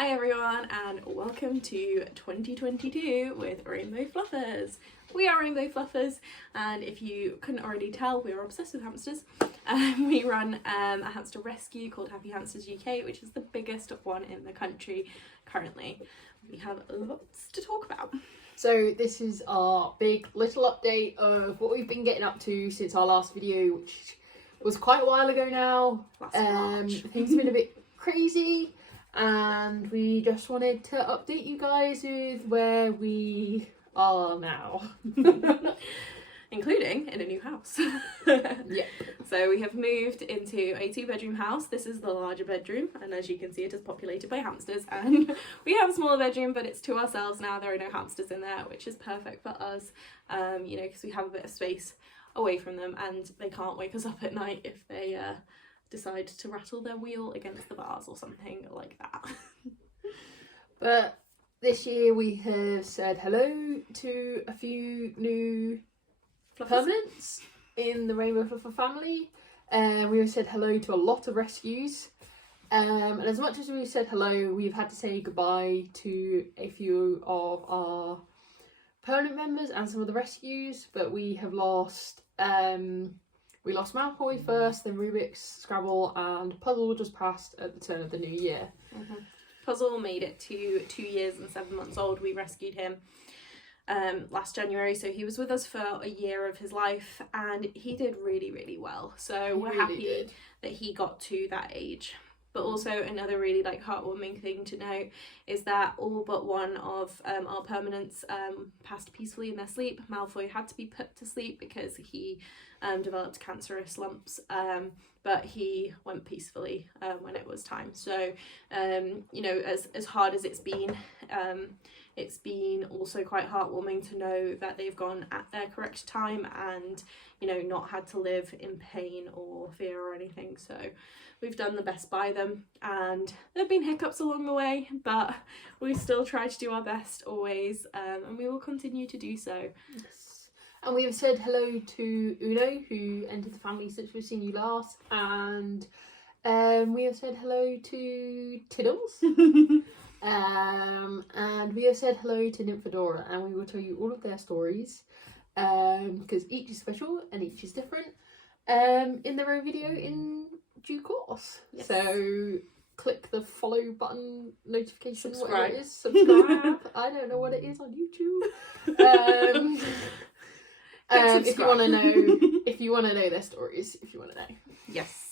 Hi everyone and welcome to 2022 with Rainbow Fluffers. We are Rainbow Fluffers, and if you couldn't already tell, we are obsessed with hamsters. We run a hamster rescue called Hamsters UK, which is the biggest one in the country currently. We have lots to talk about. So this is our big little update of what we've been getting up to since our last video, which was quite a while ago now. Things have been a bit crazy, and we just wanted to update you guys with where we are now. Including in a new house. Yeah. So we have moved into a 2-bedroom house. This is the larger bedroom, and as you can see, it is populated by hamsters, and we have a smaller bedroom, but it's to ourselves now. There are no hamsters in there, which is perfect for us, because we have a bit of space away from them, and they can't wake us up at night if they decide to rattle their wheel against the bars or something like that. But this year we have said hello to a few new permanents in the Rainbow Fluffer family. We have said hello to a lot of rescues. And as much as we've said hello, we've had to say goodbye to a few of our permanent members and some of the rescues. But we have lost, we lost Malfoy first, then Rubik's, Scrabble, and Puzzle just passed at the turn of the new year. Mm-hmm. Puzzle made it to 2 years and 7 months old. We rescued him last January, so he was with us for a year of his life, and he did really well. So we're happy that he got to that age. But also another really heartwarming thing to note is that all but one of our permanents passed peacefully in their sleep. Malfoy had to be put to sleep because he developed cancerous lumps, but he went peacefully when it was time. So as hard as it's been also quite heartwarming to know that they've gone at their correct time and not had to live in pain or fear or anything. So we've done the best by them, and there have been hiccups along the way, but we still try to do our best always, and we will continue to do so. Yes. And we have said hello to Uno, who entered the family since we've seen you last, and we have said hello to Tiddles. And we have said hello to Nymphadora, and we will tell you all of their stories, because each is special and each is different, in their own video in due course. Yes. So click the follow button, notification, whatever it is, subscribe. I don't know what it is on YouTube. If you want to know their stories, if you want to know. Yes.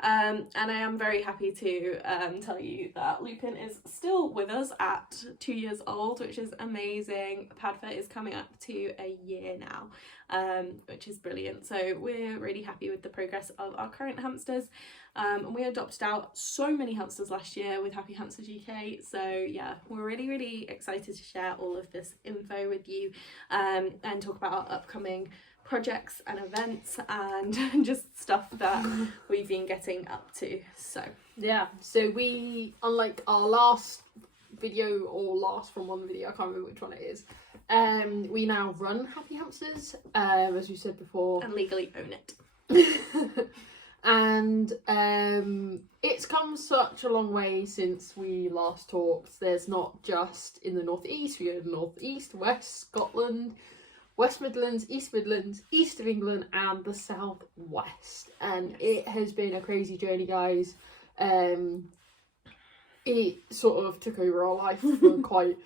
And I am very happy to tell you that Lupin is still with us at 2 years old, which is amazing. Padfa is coming up to a year now, which is brilliant. So we're really happy with the progress of our current hamsters. And we adopted out so many hamsters last year with Happy Hamsters UK. So yeah, we're really excited to share all of this info with you, and talk about our upcoming projects and events and just stuff that we've been getting up to. So yeah, so we, unlike our last video or last from one video, I can't remember which one it is, we now run Happy Hamsters, as we said before, and legally own it. And it's come such a long way since we last talked. There's not just in the northeast, we go to the northeast, west, Scotland, West Midlands, East of England, and the South West. And it has been a crazy journey, guys. It sort of took over our life for quite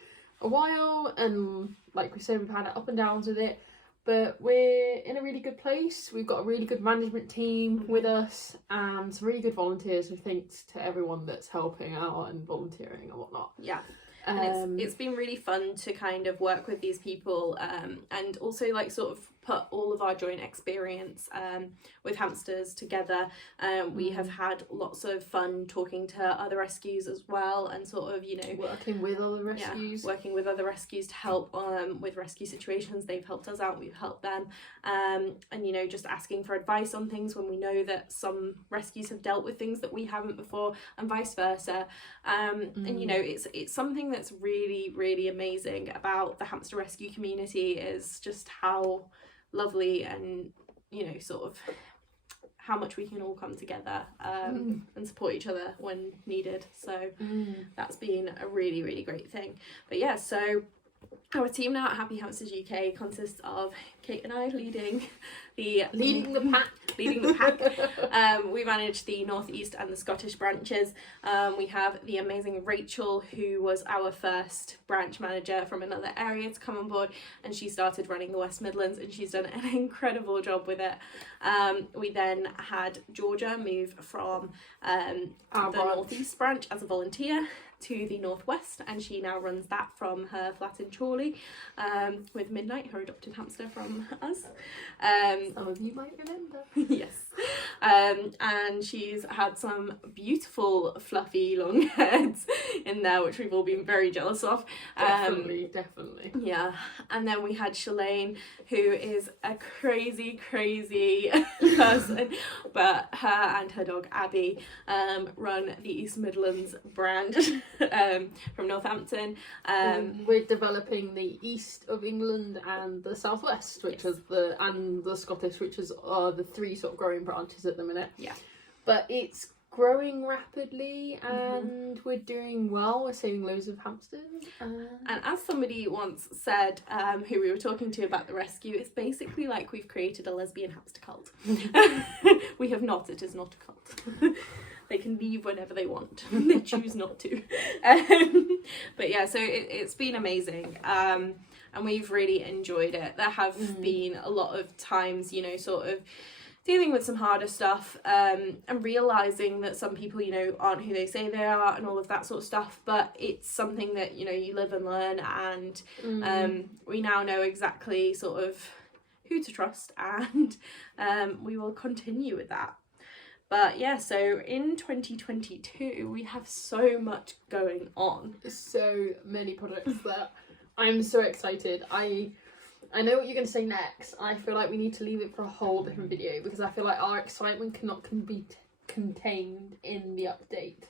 a while, and like we said, we've had up and downs with it, but we're in a really good place. We've got a really good management team with us and some really good volunteers, so thanks to everyone that's helping out and volunteering and whatnot. Yeah. And it's been really fun to kind of work with these people, and also sort of put all of our joint experience with hamsters together. We have had lots of fun talking to other rescues as well, and sort of working with other rescues. Working with other rescues to help with rescue situations. They've helped us out, we've helped them, and just asking for advice on things when we know that some rescues have dealt with things that we haven't before, and vice versa. And it's something that's really amazing about the hamster rescue community, is just how lovely and sort of how much we can all come together and support each other when needed. So that's been a really, really great thing. But yeah, so our team now at Happy Hamsters UK consists of Kate and I leading the pack. We manage the North East and the Scottish branches. We have the amazing Rachel, who was our first branch manager from another area to come on board, and she started running the West Midlands, and she's done an incredible job with it. We then had Georgia move from the North East branch as a volunteer to the Northwest, and she now runs that from her flat in Chorley, with Midnight, her adopted hamster from us. Some of you might remember. Yes. And she's had some beautiful fluffy long heads in there, which we've all been very jealous of. Definitely. Yeah. And then we had Shalane, who is a crazy person, but her and her dog Abby run the East Midlands branch from Northampton. We're developing the east of England and the southwest, which is and the Scottish, which is the three sort of growing branches at the minute. Yeah. But it's growing rapidly, and we're doing well. We're saving loads of hamsters. And as somebody once said, who we were talking to about the rescue, it's basically like we've created a lesbian hamster cult. We have not. It is not a cult. They can leave whenever they want. They choose not to. But yeah, so it's been amazing. And we've really enjoyed it. There have been a lot of times, you know, sort of dealing with some harder stuff, and realising that some people, you know, aren't who they say they are and all of that sort of stuff. But it's something that, you know, you live and learn, and we now know exactly sort of who to trust, and we will continue with that. But yeah, so in 2022, we have so much going on. So many projects that I'm so excited. I know what you're going to say next. I feel like we need to leave it for a whole different video, because I feel like our excitement cannot be contained in the update.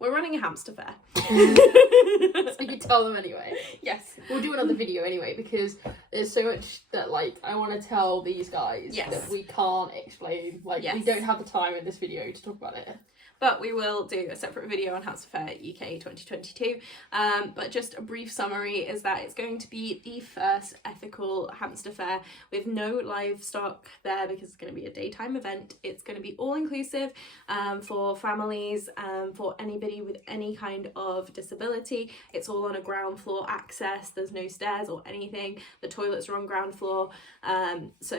We're running a hamster fair. So you can tell them anyway. Yes. We'll do another video anyway, because there's so much that, like, I want to tell these guys that we can't explain. Like, we don't have the time in this video to talk about it. But we will do a separate video on Hamster Fair UK 2022. But just a brief summary is that it's going to be the first ethical hamster fair with no livestock there, because it's going to be a daytime event. It's going to be all inclusive for families, for anybody with any kind of disability. It's all on a ground floor access. There's no stairs or anything. The toilets are on ground floor. So,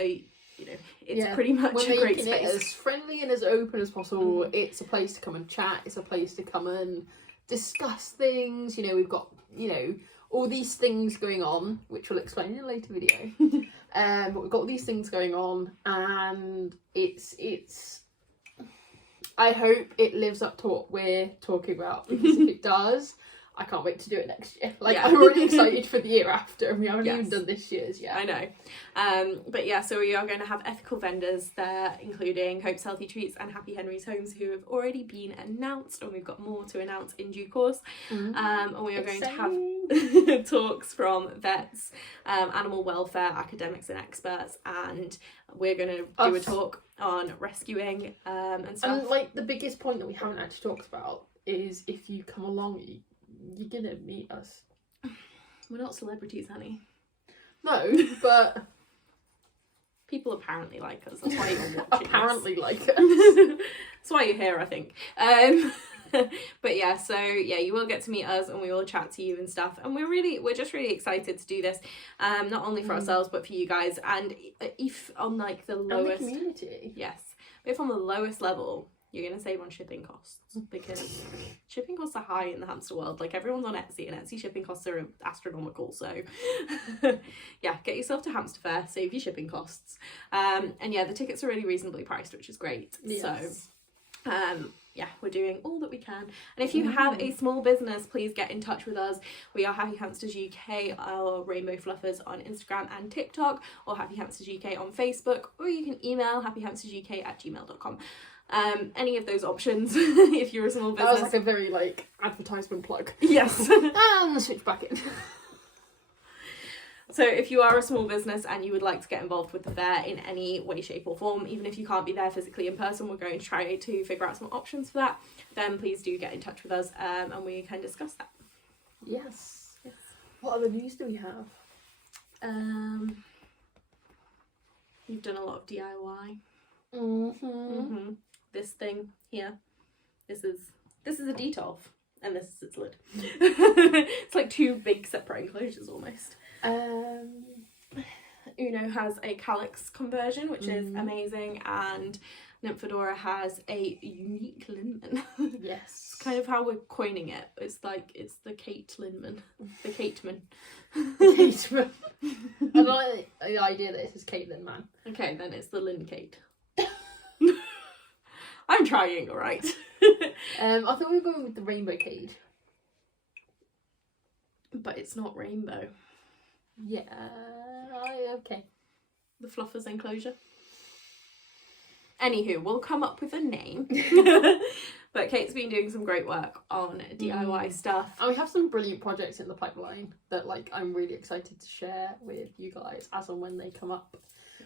you know, it's pretty much a great space. It as friendly and as open as possible. It's a place to come and chat. It's a place to come and discuss things. You know, we've got, you know, all these things going on, which we'll explain in a later video. But we've got all these things going on, and it's. I hope it lives up to what we're talking about, because if it does, I can't wait to do it next year. Like, I'm already excited for the year after, and we haven't even done this year's yet. I know. But yeah, so we are going to have ethical vendors there, including Hope's Healthy Treats and Happy Henry's Homes, who have already been announced, and we've got more to announce in due course. And we are going to have talks from vets, animal welfare, academics and experts, and we're going to do a talk on rescuing and stuff. And, like, the biggest point that we haven't actually talked about is, if you come along, you're gonna meet us. We're not celebrities, honey. No, but people apparently like us. That's why you're watching apparently us. Like us. That's why you're here, I think. But yeah, so yeah, you will get to meet us, and we will chat to you and stuff. And we're just really excited to do this, not only for ourselves but for you guys. And if on like the lowest, and the community, yes, but if on the lowest level, you're going to save on shipping costs, because shipping costs are high in the hamster world. Like, everyone's on Etsy, and Etsy shipping costs are astronomical. So yeah, get yourself to Hamster Fair, save your shipping costs. And yeah, the tickets are really reasonably priced, which is great. Yes. So yeah, we're doing all that we can. And if you have a small business, please get in touch with us. We are Happy Hamsters UK, our Rainbow Fluffers, on Instagram and TikTok, or Happy Hamsters UK on Facebook, or you can email happyhamstersuk@gmail.com. Any of those options if you're a small business. That was like a very, like, advertisement plug. Yes. And switch back in. So if you are a small business and you would like to get involved with the fair in any way, shape or form, even if you can't be there physically in person, we're going to try to figure out some options for that, then please do get in touch with us and we can discuss that. Yes. What other news do we have? You've done a lot of DIY. Mm-hmm. This thing here, this is a Detolf, and this is its lid. It's like two big separate enclosures almost. Uno has a calyx conversion, which is amazing, and Nymphadora has a unique linman. Yes. It's kind of how we're coining it. It's like, it's the Kate Linman. The Kateman. Kateman. I like the idea that this is Caitlin, man. Okay, then it's the Lynn Kate. I'm trying, alright. I thought we were going with the rainbow cage. But it's not rainbow. Yeah, okay. The Fluffers enclosure. Anywho, we'll come up with a name. But Kate's been doing some great work on DIY stuff. And we have some brilliant projects in the pipeline that I'm really excited to share with you guys as and when they come up.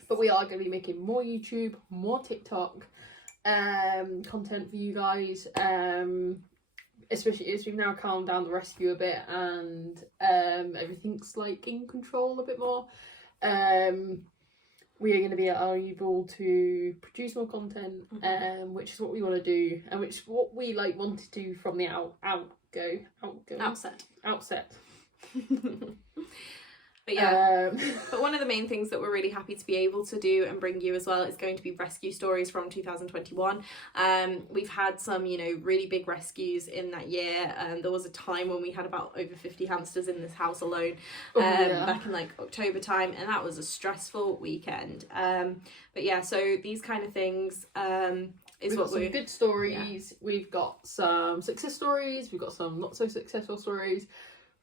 But we are going to be making more YouTube, more TikTok content for you guys. Especially as we've now calmed down the rescue a bit and everything's in control a bit more. We are going to be able to produce more content, which is what we want to do, and which is what we want to do from the outset. But yeah, but one of the main things that we're really happy to be able to do and bring you as well is going to be rescue stories from 2021. We've had some, really big rescues in that year. There was a time when we had about over 50 hamsters in this house alone, back in October time, and that was a stressful weekend. But yeah, so these kind of things we've got some good stories. Yeah. We've got some success stories. We've got some not so successful stories.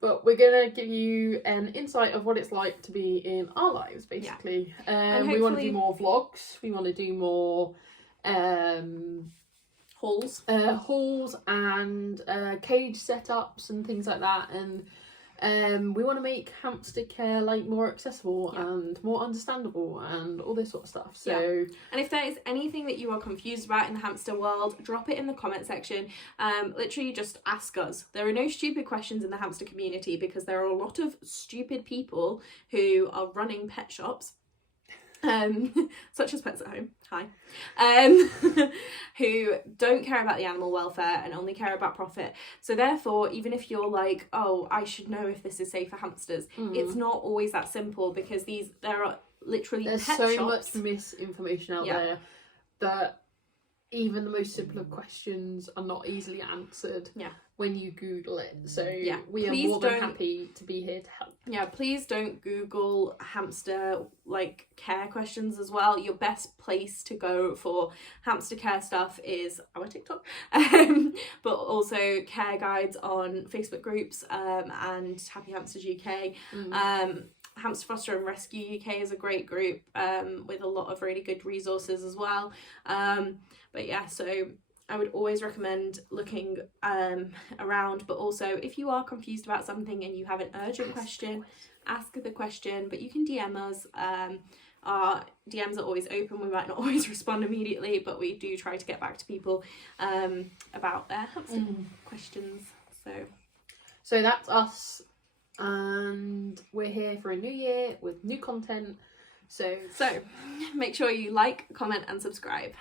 But we're going to give you an insight of what it's like to be in our lives, basically. Yeah. We want to do more vlogs. We want to do more hauls and cage setups and things like that. And we want to make hamster care more accessible and more understandable and all this sort of stuff. So, and if there is anything that you are confused about in the hamster world, drop it in the comment section. Literally just ask us. There are no stupid questions in the hamster community because there are a lot of stupid people who are running pet shops. Such as Pets at Home, hi, who don't care about the animal welfare and only care about profit. So therefore, even if you're oh, I should know if this is safe for hamsters, it's not always that simple because there are literally there's pet so shops. Much misinformation out there that even the most simple of questions are not easily answered when you Google it. So we are more than happy to be here to help. Yeah, please don't Google hamster care questions as well. Your best place to go for hamster care stuff is our TikTok, but also care guides on Facebook groups and Happy Hamsters UK. Hamster Foster and Rescue UK is a great group with a lot of really good resources as well. But yeah, so I would always recommend looking around, but also if you are confused about something and you have an urgent question, ask the question, but you can DM us. Our DMs are always open. We might not always respond immediately, but we do try to get back to people about their hamster questions. So that's us, and we're here for a new year with new content. So make sure you like, comment and subscribe.